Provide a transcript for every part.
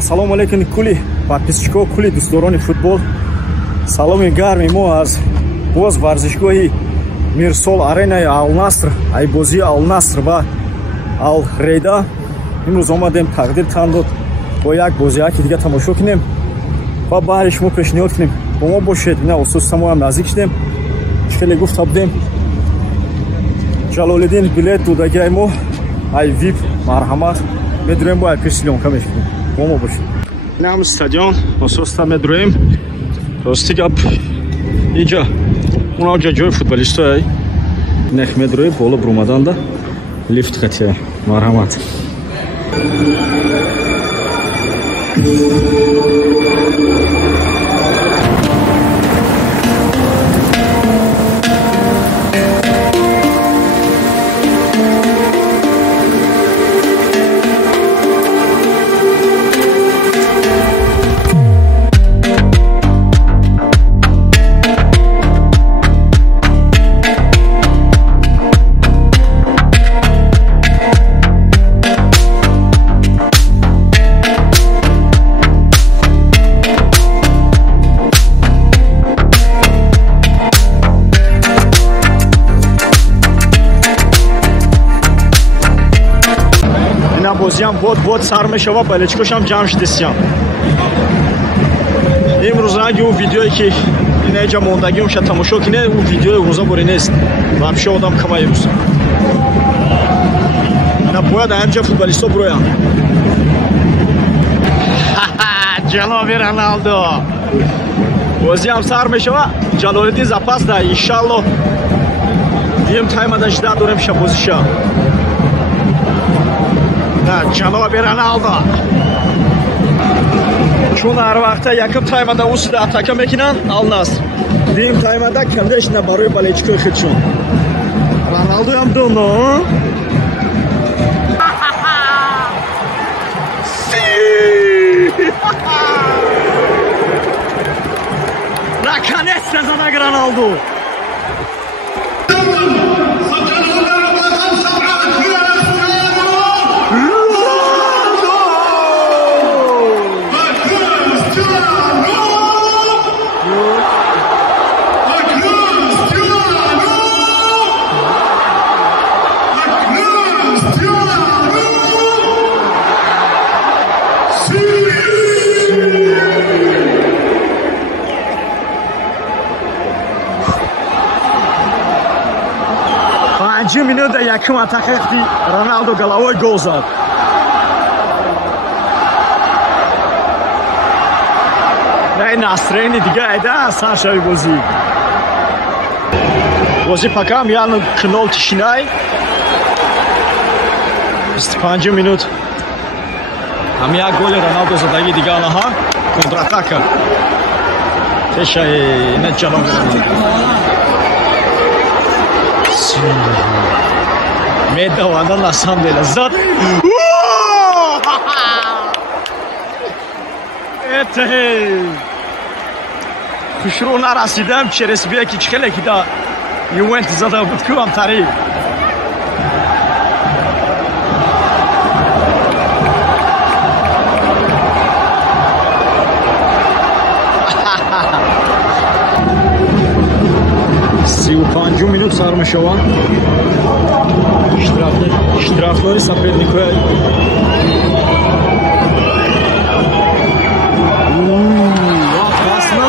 Ассалому алейкум кули подписчиков, кули дӯстдорони футбол. Саломи гарми мо аз боз варзишгоҳи Мирсол аренаи Ал-Наср, ай бозии Ал-Наср ва Ал-Рейда. имрӯз омадем тақдиртан дод бо як бозияки дига тамошо кунем ва баъди шумо пешниҳод кунем. Бо мо бошед. ина усуси мо ҳам наздик шудем. хеле гуфта будем Ҷалолиддин билет додаги ай мо ай вип марҳамат медуроем бо ай пирсилёнка мешудем. бо мо бошед. ин ҳам стадион ососта медуроем. рости гап инҷа унаҷа ҷои футболистояй нах медуроем боло буромаданда лифт хатия марҳамат. бозиам бод сар мешава, балечкошам ҷамъ шудесиям. имрӯз ранги ӯ видеое ки инаҷа мондагиумша тамошо кине, ӯ видеои рӯза боре нест. вообще одам кама имрӯз. Напояд аямҷа футболисто буроям. ҷаноби Роналдо. бозиам сар мешава, Ҷалолиддин запас да, иншалло дим таймада жида дорем шабозиша. ҷаноби Роналдо. чун ҳар вақта якм таймада усида атака мекунанд Ал-Наср. дим таймада кандешна барои балечкои худшон. Роналдоям доно. Наконец-то задаг Роналду. минута якм атака ихти Роналдо головой гол зад. дай насрени дига айда сар шави бозӣ. бозӣ пакам яъно кинол тишинай. 25 минут. ҳам як голи Роналдо задаги дига онаҳа контратака. теша ина ҷалом медаванда на самом деле зад. это хушрӯ нарасидам чересбия ки чхеле ки да Ювентус зада буд кӯам тариб. минут сар мешаванд. иштрафнори соперникои опасно.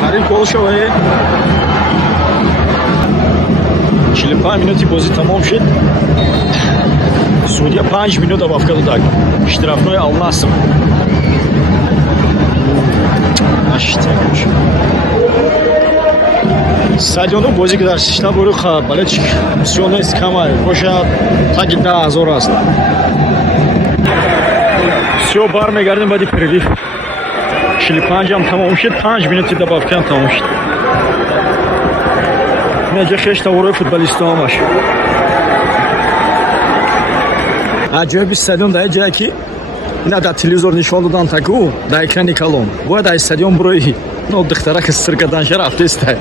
қариб гол шавае. 45 минути бозӣ тамом шуд. судя 5 минут добавка додак. иштрафнои Ал-Наср. стадиону бозӣ ки дар сишта бори балечик миссионест камай бошад таги 10,000 аст. всё бармегардем баъди перерив. 45 тамом шуд. 5 минути добавка тамом шуд. неҷа хеш таворои футболисто ҳамаш аҷоиби стадион дар ҷое ки ина дар телевизор нишон додан таку дар экрани калон бояд дар стадион бурои но духтараки сиркаданша рафтеста.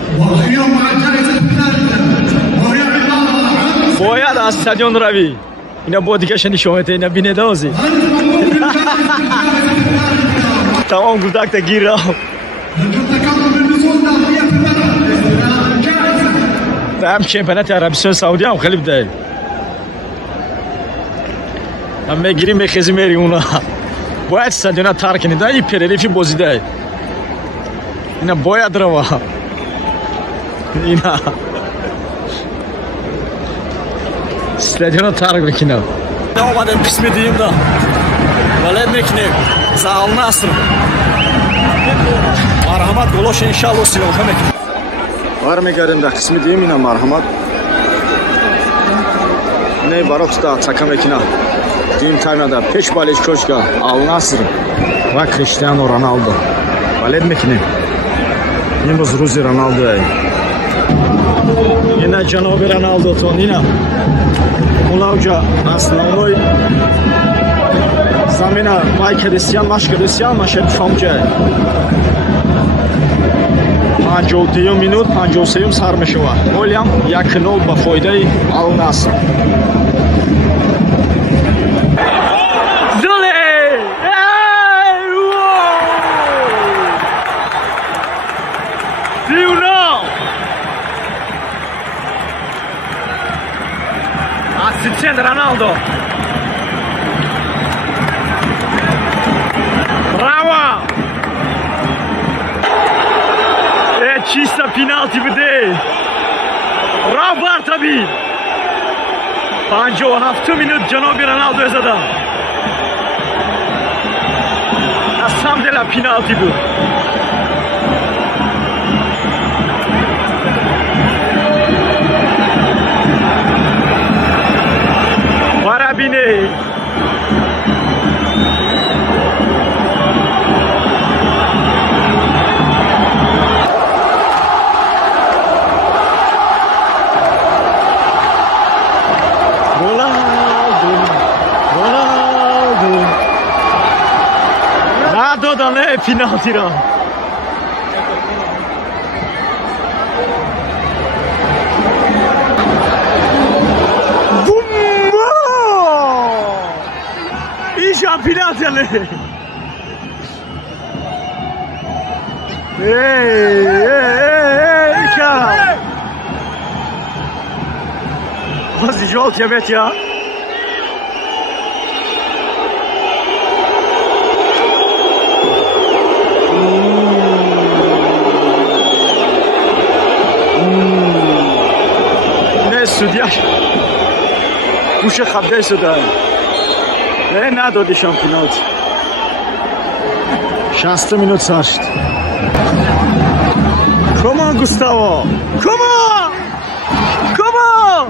باید از استادیون روی. اینا با دیگه شنی شما اینا بینیده اوزی. تمام گردک تا گیر را. هم چمپیونات عربستان سعودی هم خیلی بده. هم میگیریم میخیزی میری اونا. باید استادیون ترک کنید. این پرلیفی بازیده. اینا باید روا. اینا استادیون ترک بکنم. آمدیم قسمی دیم دا. ولید میکنیم. زال نصر. مرحمت گلوش انشالله سیلوخه میکنیم. برمیگردیم در قسمی دیم اینا مرحمت. نه باروت دا چکم میکنم. دیم تایم دا پیش بالیش کوچکا آل نصر و کریستیانو رونالدو. ولید میکنیم. امروز روزی رونالدو ای. اینا جناب رونالدو تون اینا. Ulavca aslanlığı zamina Bay Kredisyan, Maş Kredisyan, Maşet Famca 52 minut, 53 sarmışıva. Olyam yakın ol ba foydayı Al Nasr. Zule! Do you know? Cristiano Ronaldo. Bravo! Чисто penalty буде. Bravo tabii. 57 minut Janobi Ronaldo zada. Asam de la penalty bu. Barabine. ندادن پینالتی را بومبا ایشا پینالتی علی ای که بازی جال کمت یا سودیاش گوش خبده سوده نه ندادی شامپیونات 60 minut سرشت کمان گوستاوا کمان کمان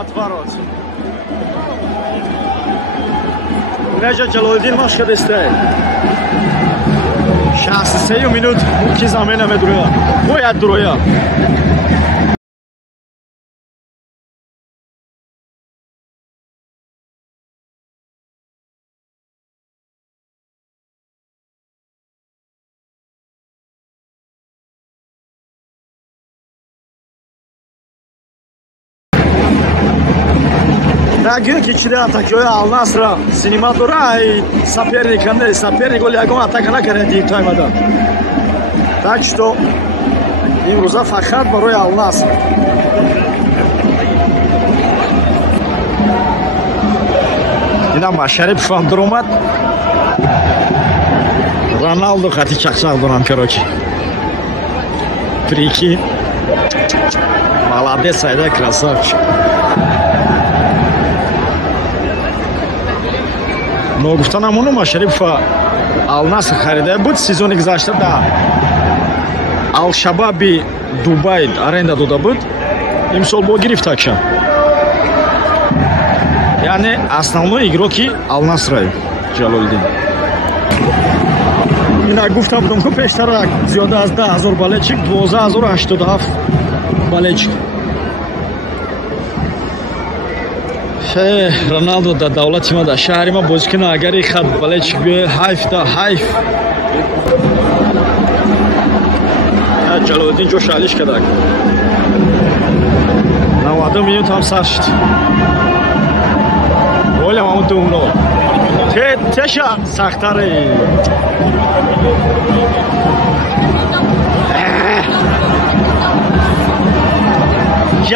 اتفارات نجا جلالدین ماش کدسته 63 minut ki zamene medruya. Boyad duruya. Рагион ки чида атакёи Ал Насра синема дора ай соперниканде соперник гол ягон атака накарди таймада. Так что имрӯза фақат барои Ал Наср. Ина Машарипов ҳам даромад. Роналдо хати чақчақ дорам короче. Прикинь. Молодец, айда красавчик. Но гуфтанам оно Машарипов Ал Наср харида буд сезони гузашта да Ал-Шабаби Дубай аренда дода буд. Имсол бо гирифтакша. Яъне основной игроки Ал Насра Ҷалолиддин. Ина гуфта будам ки пештарак зиёда аз 10,000 балечик 12087 балечик. Роналдо да давлати ма да шаҳри ма бозӣ кина агари хат балечик бе ҳайф да ҳайф. Ҷалолиддин ҷош алиш кардак. 90 минут ҳам сар шуд. Голам ҳамон думно. Теша сахтаре.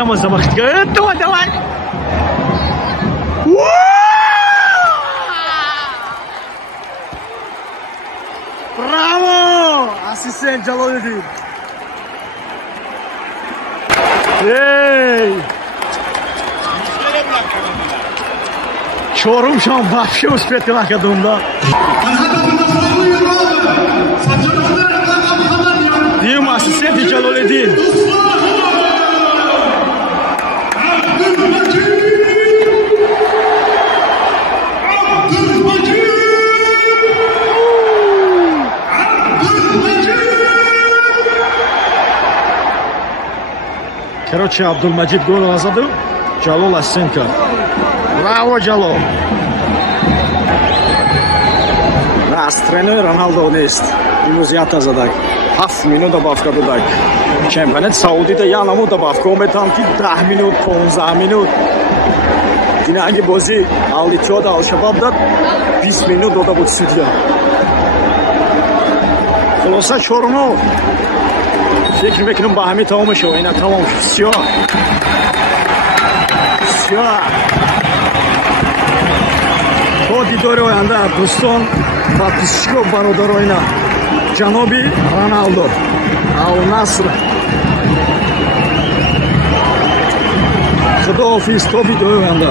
Яма замахтга. Давай. Браво! Ассистент Ҷалолиддин. Эй! Чорумшон вообще успеть накадам, да? Дим ассистент Ҷалолиддин. Короче, Абдулмаҷид гол заду, Ҷалол ассистент кард. Браво, Ҷалол. Рас тренер Роналдо нест. Имрӯз ята задак. 7 минут добавка додак. Чемпионат Саудида янаму добавка ометам ки 10 минут, 15 минут. Динанги бозӣ Ал-Иттиҳод Ал-Шабоб дад 20 минут дода буд судя. Хулоса 4-0. فکر میکنم با همین تمام شو. اینا تمام شد. تا دیدار آینده دوستان подписчиков برادراینا جنابی رونالدو النصر خداحافظ تا ویدیو آینده.